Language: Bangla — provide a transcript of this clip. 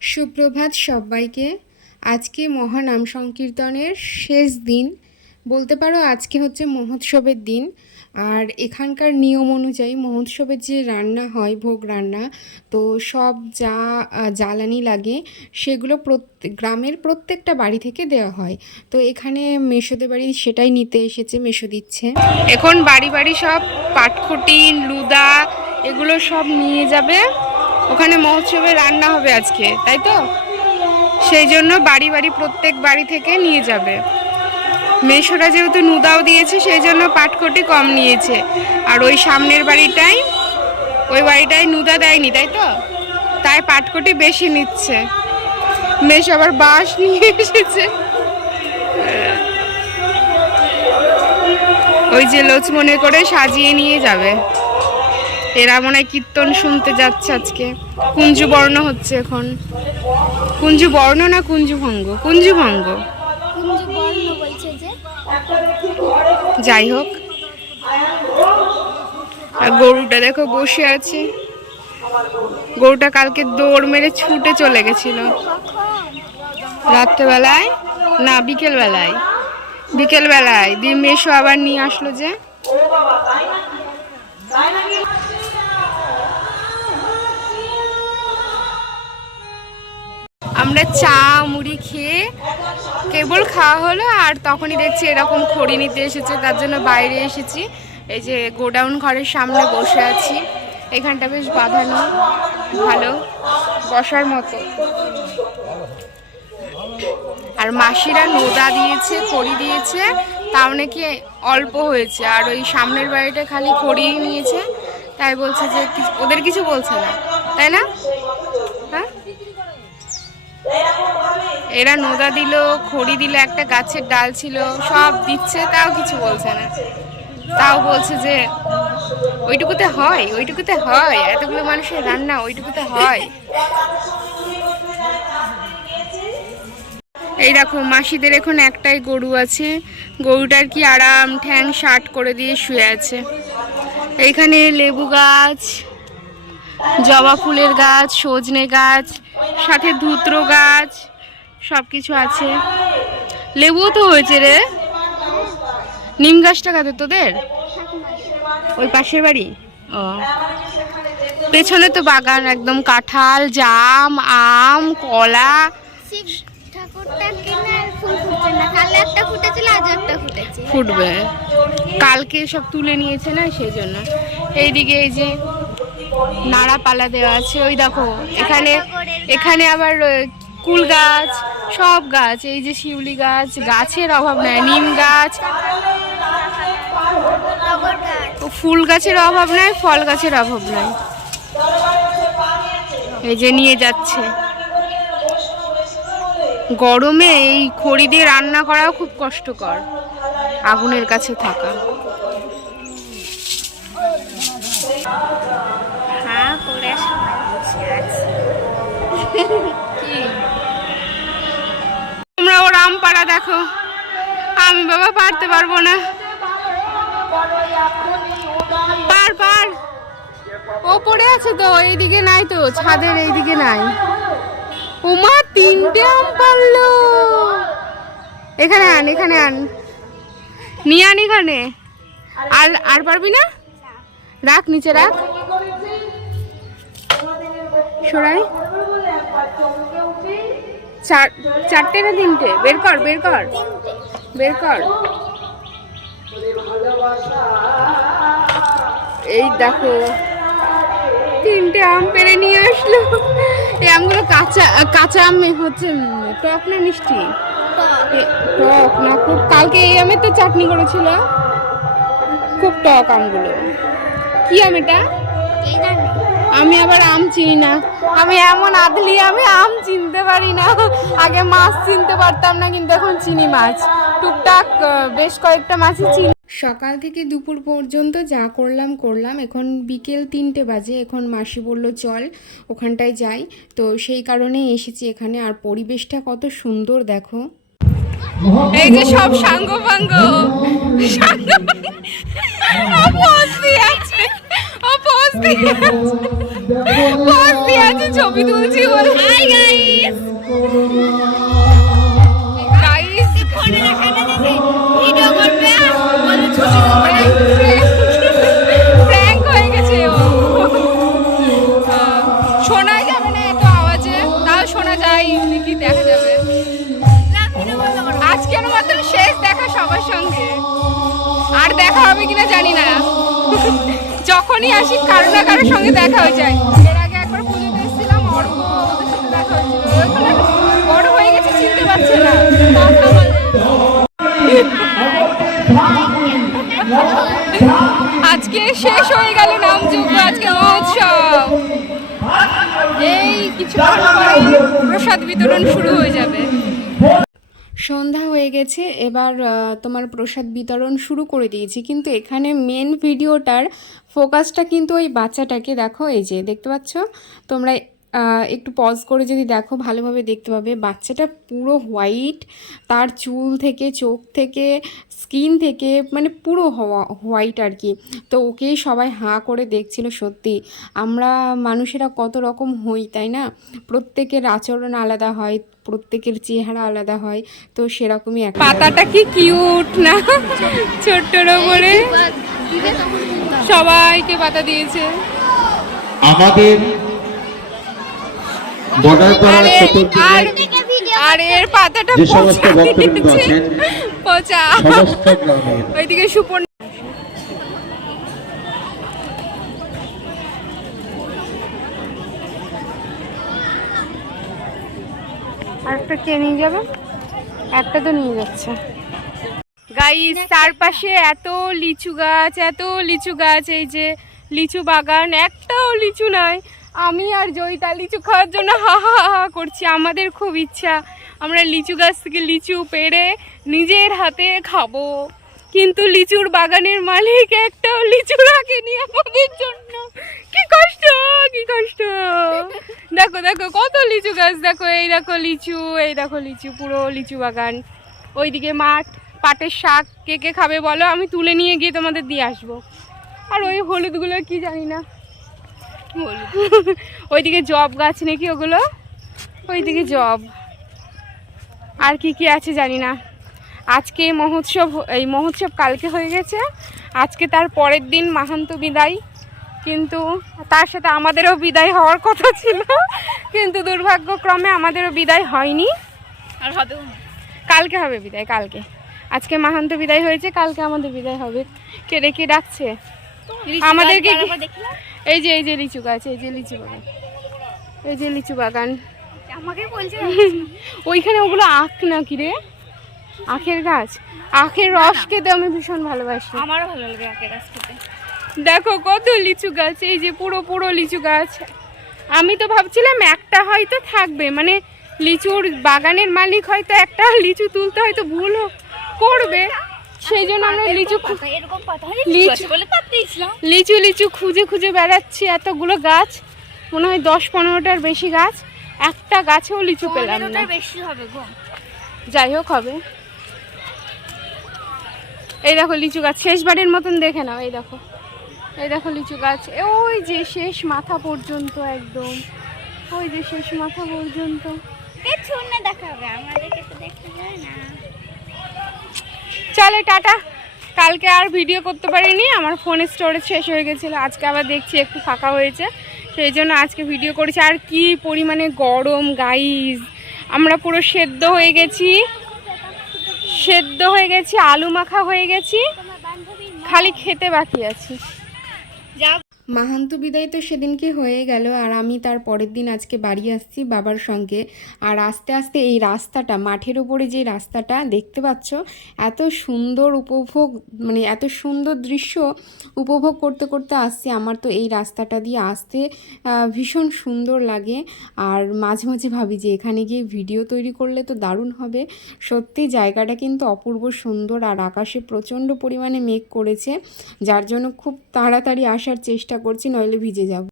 সুপ্রভাত সবাইকে। আজকে মহানাম সংকীর্তনের শেষ দিন বলতে পারো। আজকে হচ্ছে মহোৎসবের দিন। আর এখানকার নিয়ম অনুযায়ী মহোৎসবের যে রান্না হয়, ভোগ রান্না, তো সব যা জ্বালানি লাগে সেগুলো গ্রামের প্রত্যেকটা বাড়ি থেকে দেওয়া হয়। তো এখানে মেসোদের বাড়ি সেটাই নিতে এসেছে, মেসো দিচ্ছে। এখন বাড়ি বাড়ি সব পাটখুটি, লুদা এগুলো সব নিয়ে যাবে। ওখানে মহোৎসবে রান্না হবে আজকে, তাই তো? সেই জন্য বাড়ি বাড়ি প্রত্যেক বাড়ি থেকে নিয়ে যাবে। মেশোরা যেহেতু নুদাও দিয়েছে সেই জন্য পাটকটি কম নিয়েছে। আর ওই সামনের বাড়িটাই, ওই বাড়িটায় নুদা দেয়নি, তাই তো? তাই পাটকটি বেশি নিচ্ছে। মেশ আবার বাঁশ নিয়ে এসেছে। ওই যে লক্ষ্মণে করে সাজিয়ে নিয়ে যাবে। এরা মনে হয় কীর্তন শুনতে যাচ্ছে আজকে। কুঞ্জু বর্ণ হচ্ছে এখন। কুঞ্জু বর্ণ না কুঞ্জু ভঙ্গ? কুঞ্জু ভঙ্গ। যাই হোক, আর গরুটা দেখো বসে আছে। গরুটা কালকে দৌড় মেরে ছুটে চলে গেছিল। রাত্রেবেলায় না, বিকেলবেলায় দিয়ে মেশো আবার নিয়ে আসলো যে। আমরা চা মুড়ি খেয়ে কেবল খাওয়া হলো, আর তখনই দেখছি এরকম খড়ি নিতে এসেছে, তার জন্য বাইরে এসেছি। এই যে গোডাউন ঘরের সামনে বসে আছি। এখানটা বেশ বাঁধানো, ভালো বসার মতো। আর মাসিরা নোদা দিয়েছে, খড়ি দিয়েছে, তাও নাকি অল্প হয়েছে। আর ওই সামনের বাড়িটা খালি খড়ি নিয়েছে, তাই বলছে যে ওদের কিছু বলছে না, তাই না? হ্যাঁ, এরা নোদা দিল, খড়ি দিল, একটা গাছের ডাল ছিল, সব দিচ্ছে, তাও কিছু বলছে না। তাও বলছে যে ওইটুকুতে হয়, ওইটুকুতে হয়, এতগুলো মানুষের রান্না ওইটুকুতে হয়। এই দেখো, মাসিদের এখন একটাই গরু আছে। গরুটার কি আরাম, ঠ্যাং শার্ট করে দিয়ে শুয়ে আছে। এইখানে লেবু গাছ, জবা ফুলের গাছ, সজনে গাছ, সাথে ধুত্র গাছ, সব কিছু আছে। লেবুও তো হয়েছে রে। নিম গাছটা কাদের তোদের? ওই পাশের বাড়ি। ও, পেছনে তো বাগান একদম, কাঁঠাল, জাম, আম, কলা। ফুটবে, কালকে সব তুলে নিয়েছে না, সেই জন্য। এইদিকে এই যে নাড়া পালা দেওয়া আছে, ওই দেখো এখানে আবার কুল গাছ, সব গাছ। এই যে শিউলি গাছ, গাছের অভাব নাই। নিম গাছ, ফুল গাছের অভাব নাই, ফল গাছের অভাব নাই। এই যে নিয়ে যাচ্ছে। গরমে এই খড়ি দিয়ে রান্না করাও খুব কষ্টকর, আগুনের কাছে থাকা। তোমরা ওর আম পাড়া দেখো, আমি বাবা পারতে পারবো না। পার ও পড়ে আছে তো, এইদিকে নাই তো, ছাদের এইদিকে নাই। ওমা, 3টে আম পারলো। এখানে আন নিয়ে আন এখানে। আর পারবি না? রাখ, নিচে রাখ। সরাই। 4টে না 3টে? বের কর। এই দেখো, 3টে আম পেরে নিয়ে আসলো। এই আমগুলো কাঁচা আম হচ্ছে। টক না মিষ্টি? টক না খুব। কালকে এই আমের তো চাটনি করেছিল, খুব টক আমগুলো। কি আম এটা? আমি আবার আম চিনি না। আমি এমন আদলি, আমি আম চিনতে পারি না। আগে মাছ চিনতে পারতাম না, কিন্তু এখন চিনি মাছ টুকটাক, বেশ কয়েকটা মাছই চিনি। সকাল থেকে দুপুর পর্যন্ত যা করলাম। এখন বিকেল 3টে বাজে। এখন মাসি বলল চল ওখানটায় যাই, তো সেই কারণে এসেছি এখানে। আর পরিবেশটা কত সুন্দর দেখো। এই যে সব সাঙ্গ পাঙ্গ আছে, ছবি তুলছি বলে। জানি না যখনই আসি কারো না কারোর সঙ্গে দেখা হয়ে যায়। এর আগে একবার পুজোতে এসেছিলাম, অর্ক ওদের সাথে দেখা হয়েছিল। ওইখানে বড় হয়ে গেছে, চিনতে পারছে না। আজকে শেষ হয়ে গেল নামযজ্ঞ, আজকে মহোৎসব। এই কিছুক্ষণ পরেই প্রসাদ বিতরণ শুরু হয়ে যাবে। সন্ধ্যা হয়ে গেছে, এবার তোমার প্রসাদ বিতরণ শুরু করে দিয়েছি, কিন্তু এখানে মেন ভিডিওটার ফোকাসটা কিন্তু ওই বাচ্চাটাকে দেখো, এই যে দেখতে পাচ্ছ তোমরা, একটু পজ করে যদি দেখো ভালোভাবে দেখতে পাবে বাচ্চাটা পুরো হোয়াইট, তার চুল থেকে চোখ থেকে স্কিন থেকে মানে পুরো হোয়াইট আর কি। তো ওকেই সবাই হাঁ করে দেখছিল। সত্যি আমরা মানুষেরা কত রকম হই তাই না, প্রত্যেকের আচরণ আলাদা হয়, প্রত্যেকের চেহারা আলাদা হয়, তো সেরকমই একটা। পাতাটা কি কিউট না, ছোট্টর করে সবাইকে পাতা দিয়েছে। আমাদের আর এর পাতাটা যে সমস্ত ভক্তবৃন্দ আছেন পচা, সমস্ত গ্রামের ওইদিকে সুপর্ণ আরেকটা কে নিয়ে যাবে, একটা তো নিয়ে যাচ্ছে। গাইস চারপাশে এত লিচু গাছ, এত লিচু গাছ, এই যে লিচু বাগান, একটাও লিচু নাই। আমি আর জয়িতা লিচু খাওয়ার জন্য হা হা হা করছি। আমাদের খুব ইচ্ছা আমরা লিচু গাছ থেকে লিচু পেড়ে নিজের হাতে খাবো, কিন্তু লিচুর বাগানের মালিক একটাও লিচু রাখেনি আমাদের জন্য। কি কষ্ট, কি কষ্ট। দেখো দেখো কত লিচু গাছ, দেখো এই দেখো লিচু, এই দেখো লিচু, পুরো লিচু বাগান। ওইদিকে মাঠ, পাটের শাক, কে কে খাবে বলো, আমি তুলে নিয়ে গিয়ে তোমাদের দিয়ে আসবো। আর ওই হলুদগুলো কি জানি না, ওইদিকে জব গাছ নাকি ওগুলো, ওইদিকে জব। আর কি কি আছে জানি না। আজকে মহোৎসব, এই মহোৎসব কালকে হয়ে গেছে, আজকে তার পরের দিন মাহান্ত বিদায়, কিন্তু তার সাথে আমাদেরও বিদায় হওয়ার কথা ছিল, কিন্তু দুর্ভাগ্যক্রমে আমাদেরও বিদায় হয়নি। আর হবেও না, কালকে হবে বিদায়, কালকে। আজকে মাহান্ত বিদায় হয়েছে, কালকে আমাদের বিদায় হবে। কে রেখে ডাকছে আমাদেরকে? এই যে, এই যে লিচু গাছ, এই যে লিচু বাগান, এই যে লিচু বাগান। আমাকে বলছে ওইখানে ওগুলো আখ নাকি রে, আখের গাছ। আখের রস খেতে আমি ভীষণ ভালোবাসি, আমারও ভালো লাগে আখের রস খেতে। দেখো কত লিচু গাছ, এই যে পুরো পুরো লিচু গাছ। আমি তো ভাবছিলাম একটা হয়তো থাকবে, মানে লিচুর বাগানের মালিক হয়তো একটা লিচু তুলতে হয়তো ভুল করবে, সেই জন্য আমরা লিচু লিচু লিচু খুঁজে খুঁজে বেড়াচ্ছি। এতগুলো গাছ, মনে হয় 10-15টার বেশি গাছ, একটা গাছেও লিচু পেলাম না। বেশি হবে গো, যাই হোক হবে। এই দেখো লিচু গাছ, শেষবারের মতন দেখে নাও। এই দেখো, এই দেখো লিচু গাছ, ওই যে শেষ মাথা পর্যন্ত, একদম ওই যে শেষ মাথা পর্যন্ত। চলে টাটা। কালকে আর ভিডিও করতে পারিনি, আমার ফোনের স্টোরেজ শেষ হয়ে গেছিলো। আজকে আবার দেখছি একটু ফাঁকা হয়েছে, সেই জন্য আজকে ভিডিও করেছি। আর কি পরিমাণে গরম গাইজ, আমরা পুরো সেদ্ধ হয়ে গেছি, সেদ্ধ হয়ে গেছি, আলু মাখা হয়ে গেছি, খালি খেতে বাকি আছি। মাহান্ত বিদায় তো সেদিনকে হয়ে গেল, আর আমি তার পরের দিন আজকে বাড়ি আসছি বাবার সঙ্গে। আর আস্তে আস্তে এই রাস্তাটা, মাঠের উপরে যে রাস্তাটা দেখতে পাচ্ছ, এত সুন্দর উপভোগ, মানে এত সুন্দর দৃশ্য উপভোগ করতে করতে আসছি। আমার তো এই রাস্তাটা দিয়ে আসতে ভীষণ সুন্দর লাগে, আর মাঝে মাঝে ভাবি যে এখানে গিয়ে ভিডিও তৈরি করলে তো দারুণ হবে। সত্যি জায়গাটা কিন্তু অপূর্ব সুন্দর, আর আকাশে প্রচণ্ড পরিমাণে মেঘ করেছে, যার জন্য খুব তাড়াতাড়ি আসার চেষ্টা করছি, নইলে ভিজে যাব।